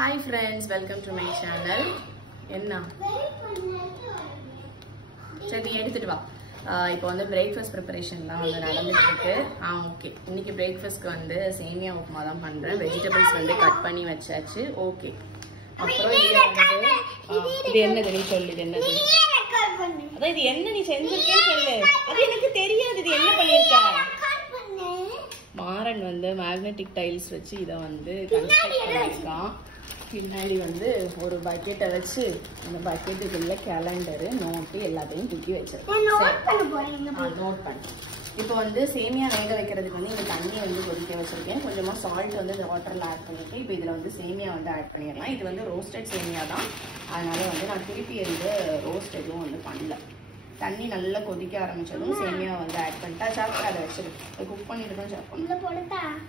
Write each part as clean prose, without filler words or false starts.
Hi friends, welcome to my channel. என்ன சரி எடுத்துட்டு வா. இப்போ வந்து பிரேக்ஃபாஸ்ட் ப்ரிப்பரேஷன்லாம் வந்து நடந்துட்டு இருக்கு. ஓகே, இன்னைக்கு பிரேக்ஃபாஸ்ட்க்கு வந்து சேமியா உப்புமா தான் பண்றேன். வெஜிடபிள்ஸ் வந்து கட் பண்ணி வச்சாச்சு. ஓகே, அப்புறம் இது என்னது நீ சொல்லு. இது என்னது? அதான் இது என்ன நீ செஞ்சிருக்கே சொல்லு. அது எனக்கு தெரியாது. இது என்ன பண்ணிருக்க? மாறன் வந்து மேக்னெட்டிக் டைல்ஸ் வச்சு இதை வந்து கன்ஸ்ட்ரக்ட் பண்ணியிருக்கான். பின்னாடி வந்து ஒரு பக்கெட்டை வச்சு அந்த பக்கெட்டுக்குள்ள கேலண்டரு நோட்டு எல்லாத்தையும் தூக்கி வச்சிருக்கேன். நோட் பண்ண இப்போ வந்து சேமியா வேக வைக்கிறதுக்கு வந்து இந்த தண்ணி வந்து கொதிக்க வச்சிருக்கேன். கொஞ்சமாக சால்ட் வந்து இந்த வாட்டரில் ஆட் பண்ணியிருக்கேன். இப்போ இதில் வந்து சேமியா வந்து ஆட் பண்ணிடலாம். இது வந்து ரோஸ்டட் சேமியா தான், அதனால வந்து நான் திருப்பி வந்து ரோஸ்ட் எதுவும் வந்து பண்ணல. தண்ணி நல்லா கொதிக்க ஆரம்பிச்சதும் சேமியா வந்து ஆட் பண்ணிட்டா சாப்பிட்டு அதை வச்சிருக்கு குக் பண்ணிட்டு தான் சாப்பிடணும்.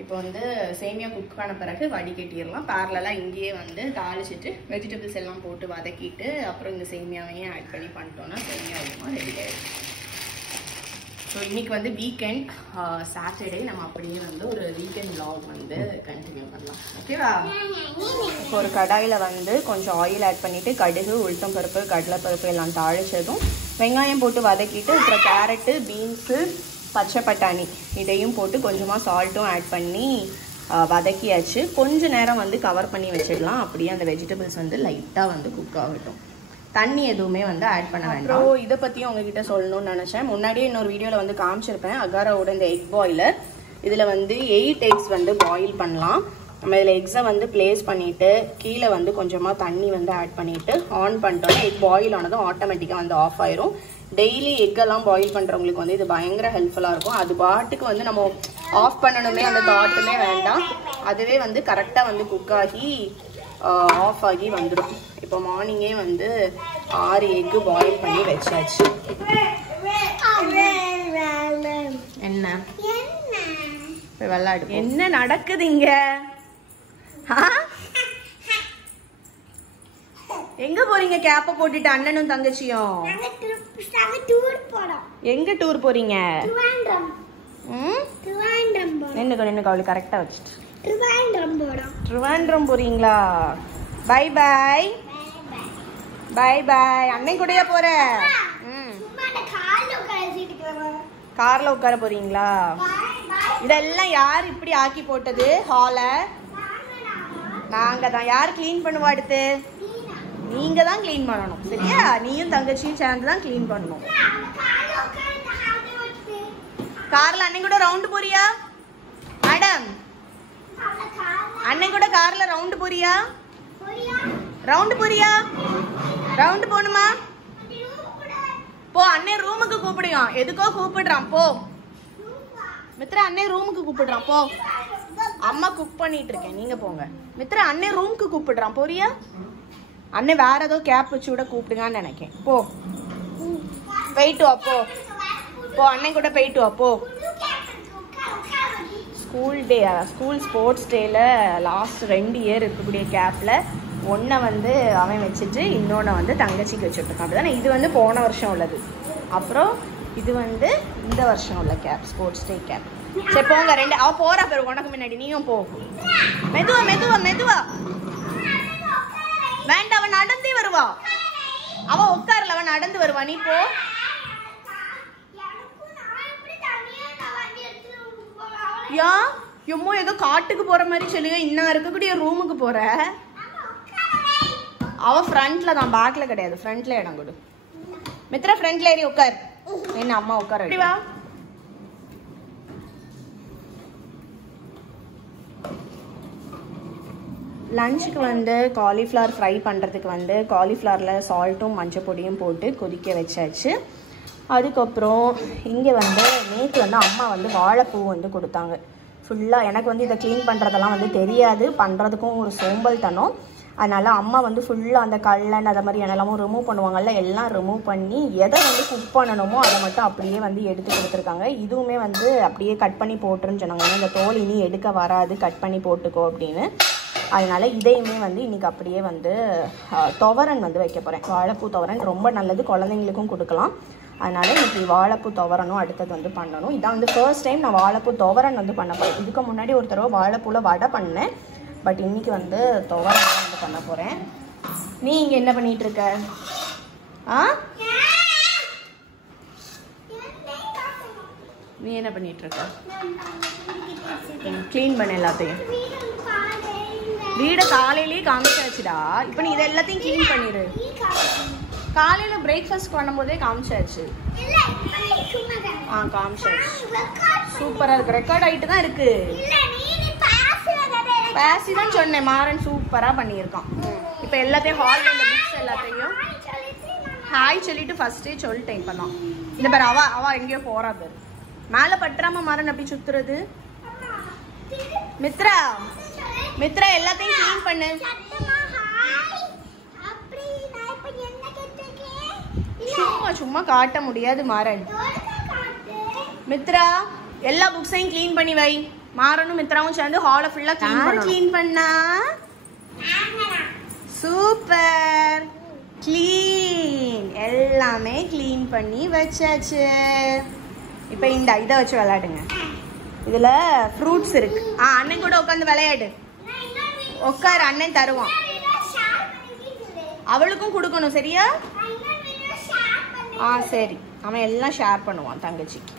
இப்போ வந்து சேமியா குக் பண்ண பிறகு வடிகட்டிடலாம். பேரலா இங்கேயே வந்து தாளிச்சிட்டு வெஜிடபிள்ஸ் எல்லாம் போட்டு வதக்கிட்டு அப்புறம் இந்த சேமியாவையும் ஆட் பண்ணி பண்ணிட்டோம்னா சேமியா உப்புமா ரெடி ஆயிடும். ஸோ இன்னைக்கு வந்து வீக்கெண்ட், சாட்டர்டே. நம்ம அப்படியே வந்து ஒரு வீக்கெண்ட் vlog வந்து கண்டினியூ பண்ணலாம். ஓகேவா? இப்போ ஒரு கடாயில் வந்து கொஞ்சம் ஆயில் ஆட் பண்ணிட்டு கடுகு, உளுத்தம் பருப்பு, கடலைப்பருப்பு எல்லாம் தாளிச்சதும் வெங்காயம் போட்டு வதக்கிட்டு அப்புறம் கேரட்டு, பீன்ஸு, பச்சை பட்டாணி இதையும் போட்டு கொஞ்சமாக சால்ட்டும் ஆட் பண்ணி வதக்கியாச்சு. கொஞ்ச நேரம் வந்து கவர் பண்ணி வச்சிடலாம். அப்படியே அந்த வெஜிடபிள்ஸ் வந்து லைட்டாக வந்து குக் ஆகட்டும். தண்ணி எதுவுமே வந்து ஆட் பண்ண வேண்டாம். இதை பற்றியும் உங்ககிட்ட சொல்லணும்னு நினச்சேன். முன்னாடியே இன்னொரு வீடியோவில் வந்து காமிச்சிருப்பேன் அகாராவோட இந்த எக் பாயிலர். இதில் வந்து 8 eggs வந்து பாயில் பண்ணலாம். நம்ம இதில் எக்ஸை வந்து பிளேஸ் பண்ணிவிட்டு கீழே வந்து கொஞ்சமாக தண்ணி வந்து ஆட் பண்ணிவிட்டு ஆன் பண்ணிட்டோன்னா எக் பாயில் ஆனதும் ஆட்டோமேட்டிக்காக வந்து ஆஃப் ஆயிரும். டெய்லி எக்கெல்லாம் பாயில் பண்ணுறவங்களுக்கு வந்து இது பயங்கர ஹெல்ப்ஃபுல்லாக இருக்கும். அது பாட்டுக்கு வந்து நம்ம ஆஃப் பண்ணணுமே அந்த தாட்டுமே வேண்டாம். அதுவே வந்து கரெக்டாக வந்து குக் ஆகி ஆஃப் ஆகி வந்துடும். இப்போ மார்னிங்கே வந்து 6 எக்கு பாயில் பண்ணி வச்சாச்சு. என்ன விளையாடு? என்ன நடக்குது இங்க? எங்க போறீங்க கேப்ப போட்டுட்டு அண்ணனும் தங்கச்சியும்? எங்க டூர் போறீங்க? நின்னு கவலை கரெக்டா வச்சுட்டு ட்ரிவாண்ட்ரம் போறீங்களா? Bye bye bye bye. அண்ணன் கூடயா போற? கார்ல உட்கார போறீங்களா? இதெல்லாம் யார் இப்படி ஆக்கி போட்டது ஹால? நாங்க தான். யார் கிளீன் பண்ணுவா? அடுத்து நீங்க தான் கிளீன் பண்ணணும், சரியா? நீயும் தங்கச்சியும் சேர்ந்து தான் கிளீன் பண்ணணும். கார்ல அண்ணன் கூட ரவுண்டு போறியா மேடம்? அண்ணன் கூட கார்ல ரவுண்டு போறியா? ரவுண்டு போறியா? ரவுண்டு போணுமா? போ, அண்ணன் ரூமுக்கு கூப்பிடுவான். எதுக்கோ கூப்பிடுறான், போ. மித்ரா அண்ணன் ரூமுக்கு கூப்பிடுறான், போ. அம்மா குக் பண்ணிட்டு இருக்கேன், நீங்க போங்க. மித்ரா அண்ணன் ரூமுக்கு கூப்பிடுறான், போறியா? அண்ணன் வேற ஏதோ கேப் வச்சு விட கூப்பிடுங்கன்னு நினைக்கேன். போ, போயிட்டு வா. போ போ, அண்ணன் கூட போயிட்டு வா. போ. ஸ்கூல் டே, ஸ்கூல் ஸ்போர்ட்ஸ் டேல லாஸ்ட் 2 இயர் இருக்கக்கூடிய கேப்ல ஒன்றை வந்து அவன் வச்சுட்டு இன்னொன்று வந்து தங்கச்சிக்கு வச்சுட்ருக்கான். அப்படிதானே? இது வந்து போன வருஷம் உள்ளது. அப்புறம் இது வந்து இந்த வருஷம் உள்ள கேப், ஸ்போர்ட்ஸ் டே கேப். சரி போங்க, 2. அவ போறா பேரு உனக்கு முன்னாடி, நீயும் போ. மெதுவா மெதுவா மெதுவா. வேண்டாம், அவன் நடந்தே வருவா. அவ உட்காரல, அவன் நடந்து வருவா. நீ போ. யா எம்மோ ஏதோ காட்டுக்கு போற மாதிரி சொல்லுங்க. இன்னும் இருக்கக்கூடிய ரூமுக்கு போற. அவ ஃப்ரண்ட்ல தான், பேக்ல கிடையாது. ஃப்ரண்ட்ல இடம் கொடு. மித்ரா ஃப்ரண்ட்ல ஏறி உட்கார். என்ன அம்மா உட்கார வா. லஞ்சுக்கு வந்து காலிஃப்ளவர் ஃப்ரை பண்ணுறதுக்கு வந்து காலிஃப்ளவரில் சால்ட்டும் மஞ்சள் பொடியும் போட்டு கொதிக்க வச்சாச்சு. அதுக்கப்புறம் இங்கே வந்து நேற்று வந்து அம்மா வந்து வாழைப்பூ வந்து கொடுத்தாங்க. ஃபுல்லாக எனக்கு வந்து இதை க்ளீன் பண்ணுறதெல்லாம் வந்து தெரியாது, பண்ணுறதுக்கும் ஒரு சோம்பல் தனம். அதனால் அம்மா வந்து ஃபுல்லாக அந்த கல்லன் அதை மாதிரி என்னெல்லாமும் ரிமூவ் பண்ணுவாங்கல்ல, எல்லாம் ரிமூவ் பண்ணி எதை வந்து குக் பண்ணணுமோ அதை மட்டும் அப்படியே வந்து எடுத்து கொடுத்துருக்காங்க. இதுவுமே வந்து அப்படியே கட் பண்ணி போட்டுருன்னு சொன்னாங்க. ஏன்னா இந்த தோல் இனி எடுக்க வராது, கட் பண்ணி போட்டுக்கோ அப்படின்னு. அதனால இதையுமே வந்து இன்னைக்கு அப்படியே வந்து துவரன் வந்து வைக்க போகிறேன். வாழைப்பூ துவரன் ரொம்ப நல்லது, குழந்தைங்களுக்கும் கொடுக்கலாம். அதனால் இன்னைக்கு வாழைப்பூ துவரணும் அடுத்தது வந்து பண்ணணும். இதான் வந்து ஃபர்ஸ்ட் டைம் நான் வாழைப்பூ துவரன் வந்து பண்ண போகிறேன். இதுக்கு முன்னாடி ஒரு தடவை வாழைப்பூவில் வடை பண்ணேன். பட் இன்றைக்கி வந்து துவரன் வந்து பண்ண போகிறேன். நீ இங்கே என்ன பண்ணிகிட்டு இருக்க? நீ என்ன பண்ணிட்டு இருக்க? க்ளீன் பண்ண எல்லாத்தையும். வீடை காலையிலேயே காமிச்சாச்சுடா. இப்போ நீ இதை எல்லாத்தையும் க்ளீன் பண்ணிடு. காலையில் பிரேக்ஃபாஸ்ட் பண்ணும்போதே காமிச்சாச்சு. காமிச்சாச்சு. சூப்பராக இருக்கு. ரெக்கார்ட் ஆகிட்டு தான் இருக்கு. பேசி தான் சொன்னேன். மாறன் சூப்பராக பண்ணியிருக்கான். இப்போ எல்லாத்தையும் ஹாலில் இந்த புக்ஸ் எல்லாத்தையும் ஹாய் சொல்லிட்டு ஃபர்ஸ்டே சொல்லிட்டேன். இப்போ தான் இந்த பேர் அவ எங்கேயோ போறா பேர். மேலே பட்டுறாம மாறன் அப்படி சுத்துறது. மித்ரா மித்ரா எல்லாத்தையும் க்ளீன் பண்ணு. சும்மா சும்மா காட்ட முடியாது மாறன். மித்ரா எல்லா புக்ஸையும் க்ளீன் பண்ணி வை. மாறனும் மித்ராவும் சேர்ந்து ஹாலை ஃபுல்லா க்ளீன் பண்ணா. Super clean. எல்லாமே க்ளீன் பண்ணி வச்சாச்சு. இப்போ இந்த இதை வச்சு விளையாடுங்க. இதில் ஃப்ரூட்ஸ் இருக்கு. அண்ணன் கூட உட்காந்து விளையாடு. உட்காரு, அண்ணன் தருவான். அவளுக்கும் கொடுக்கணும் சரியா? சரி. அவன் எல்லாம் ஷேர் பண்ணுவான் தங்கச்சிக்கு.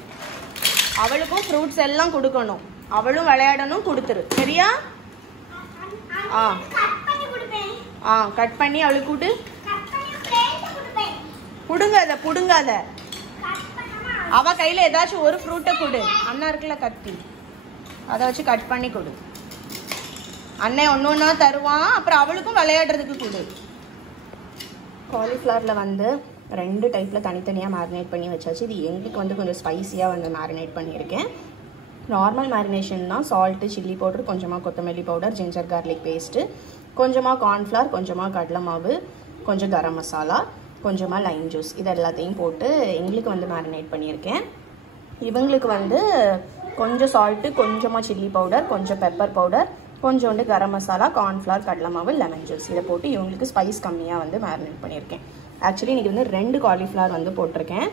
அவளுக்கும் ஃப்ரூட்ஸ் எல்லாம் கொடுக்கணும். அவளும் விளையாடணும். கொடுத்துரு சரியா? கட் பண்ணி அவளுக்கு கொடு. புடுங்காத புடுங்காத. அவ கையில ஏதாச்சும் ஒரு ஃப்ரூட்டை கொடு. அண்ணா இருக்குல்ல கத்தி, அதை வச்சு கட் பண்ணி கொடு. அண்ணன் ஒன்று ஒன்றா தருவான். அப்புறம் அவளுக்கும் விளையாடுறதுக்கு கொடு. காலிஃப்ளவரில் வந்து 2 டைப்பில் தனித்தனியாக மேரினேட் பண்ணி வச்சாச்சு. இது எங்களுக்கு வந்து கொஞ்சம் ஸ்பைஸியாக வந்து மேரினேட் பண்ணியிருக்கேன். நார்மல் மேரினேஷன் தான். சால்ட்டு, சில்லி பவுடர், கொஞ்சமாக கொத்தமல்லி பவுடர், ஜிஞ்சர் கார்லிக் பேஸ்ட்டு, கொஞ்சமாக கார்ன்ஃப்ளவர், கொஞ்சமாக கடலை மாவு, கொஞ்சம் கரம் மசாலா, கொஞ்சமாக லைம் ஜூஸ், இது எல்லாத்தையும் போட்டு எங்களுக்கு வந்து மேரினேட் பண்ணியிருக்கேன். இவங்களுக்கு வந்து கொஞ்சம் சால்ட்டு, கொஞ்சமாக சில்லி பவுடர், கொஞ்சம் பெப்பர் பவுடர், கொஞ்சோண்டு கரம் மசாலா, கார்ன்ஃப்ளவர், கடலை மாவு, லெமன் ஜூஸ், இதை போட்டு இவங்களுக்கு ஸ்பைஸ் கம்மியாக வந்து மேரினேட் பண்ணியிருக்கேன். ஆக்சுவலி இன்றைக்கி வந்து 2 காலிஃப்ளவர் வந்து போட்டிருக்கேன்.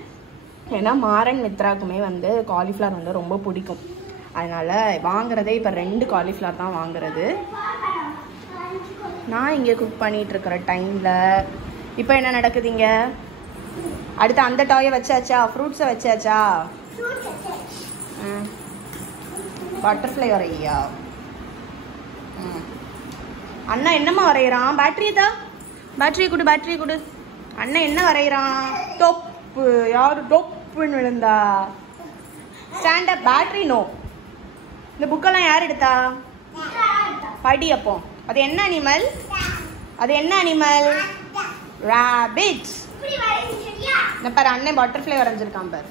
ஏன்னா மாறன் மித்ராக்குமே வந்து காலிஃப்ளவர் வந்து ரொம்ப பிடிக்கும். அதனால் வாங்குறதே இப்போ 2 காலிஃப்ளவர் தான் வாங்குறது. நான் இங்கே குக் பண்ணிகிட்ருக்கிற டைமில் இப்போ என்ன நடக்குதுங்க? அடுத்து அந்த டாயை வச்சாச்சா? ஃப்ரூட்ஸை வச்சாச்சா? பட்டர்ஃப்ளை வரையா? அண்ணா என்னம்மா வரைகிறான்? பேட்டரி தான். பேட்டரியை கொடு, பேட்டரியை கொடு. அண்ணன் என்ன வரைகிறான்? டொப்பு. யாரு டொப்புன்னு விழுந்தா? ஸ்டாண்டப். Battery no. இந்த புக்கெல்லாம் யார் எடுத்தா? படி அப்போ. அது என்ன அனிமல்? அது என்ன அனிமல்? ராபிட். இந்த பாரு அண்ணன் பட்டர்ஃப்ளை வரைஞ்சிருக்கான் பாரு.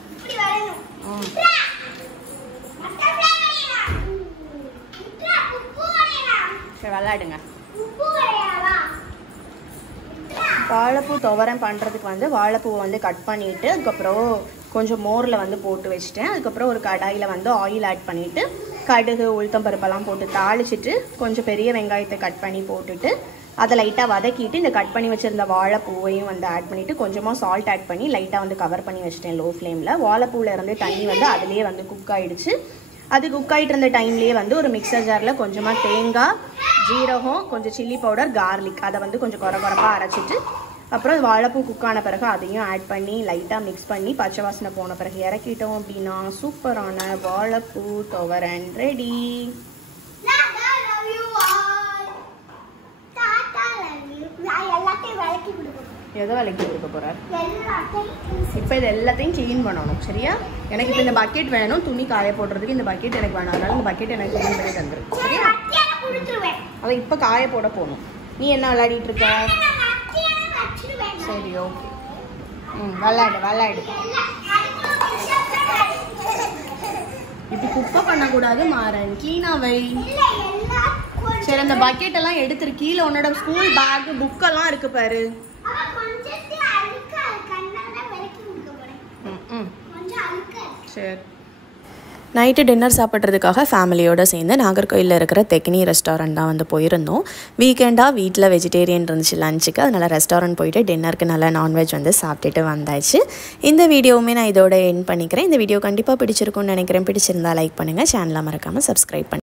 சரி விளையாடுங்க. வாழைப்பூ துவரம் பண்ணுறதுக்கு வந்து வாழைப்பூவை வந்து கட் பண்ணிவிட்டு அதுக்கப்புறம் கொஞ்சம் மோரில் வந்து போட்டு வச்சுட்டேன். அதுக்கப்புறம் ஒரு கடாயில் வந்து ஆயில் ஆட் பண்ணிவிட்டு கடுகு, உளுத்தம்பருப்பெல்லாம் போட்டு தாளிச்சிட்டு கொஞ்சம் பெரிய வெங்காயத்தை கட் பண்ணி போட்டுட்டு அதை லைட்டாக வதக்கிட்டு இந்த கட் பண்ணி வச்சுருந்த வாழைப்பூவையும் வந்து ஆட் பண்ணிவிட்டு கொஞ்சமாக சால்ட் ஆட் பண்ணி லைட்டாக வந்து கவர் பண்ணி வச்சுட்டேன் லோ ஃப்ளேமில். வாழைப்பூவில் இருந்து தண்ணி வந்து அதுலேயே வந்து குக் ஆகிடுச்சு. அது குக் ஆகிட்டு இருந்த டைம்லேயே வந்து ஒரு மிக்சர் ஜாரில் கொஞ்சமாக தேங்காய், ஜீரகம், கொஞ்சம் சில்லி பவுடர், கார்லிக் அதை வந்து கொஞ்சம் குறப்பாக அரைச்சிட்டு அப்புறம் வாழைப்பூ குக்கான பிறகு அதையும் ஆட் பண்ணி லைட்டாக மிக்ஸ் பண்ணி பச்சை வாசனை போன பிறகு இறக்கிட்டோம் அப்படின்னா சூப்பரான வாழைப்பூ துவரன் ரெடி. எதை விலைக்கு கொடுக்க போறார்? இப்போ இது எல்லாத்தையும் க்ளீன் பண்ணணும் சரியா? எனக்கு இப்போ இந்த பக்கெட் வேணும் துணி காய போடுறதுக்கு. இந்த பக்கெட் எனக்கு வேணும். அதனால இந்த பக்கெட் எனக்கு க்ளீன் பண்ணி தந்துரு சரியா? அதை இப்போ காய போட போகணும். நீ என்ன விளையாடிட்டு இருக்க? சரி ஓகே. விளையாடு விளையாடு. இப்படி குப்பை பண்ணக்கூடாது மாறன். க்ளீனாக வை. சரி அந்த பக்கெட் எல்லாம் எடுத்துரு. கீழே உன்னோட ஸ்கூல் பேக் புக்கெல்லாம் இருக்கு பாரு. சரி நைட்டு டின்னர் சாப்பிட்றதுக்காக ஃபேமிலியோடு சேர்ந்து நாகர்கோயிலில் இருக்கிற தெக்கினி ரெஸ்டாரண்ட் தான் வந்து போயிருந்தோம். வீக்கெண்டாக வீட்டில் வெஜிடேரியன் இருந்துச்சு லஞ்சுக்கு, அதனால் ரெஸ்டாரண்ட் போயிட்டு டின்னருக்கு நல்லா நான்வெஜ் வந்து சாப்பிட்டுட்டு வந்தாச்சு. இந்த வீடியோவுமே நான் இதோட எண்ட் பண்ணிக்கிறேன். இந்த வீடியோ கண்டிப்பாக பிடிச்சிருக்கும்னு நினைக்கிறேன். பிடிச்சிருந்தா லைக் பண்ணுங்கள், சேனலை மறக்காமல் சப்ஸ்கிரைப் பண்ணுங்கள்.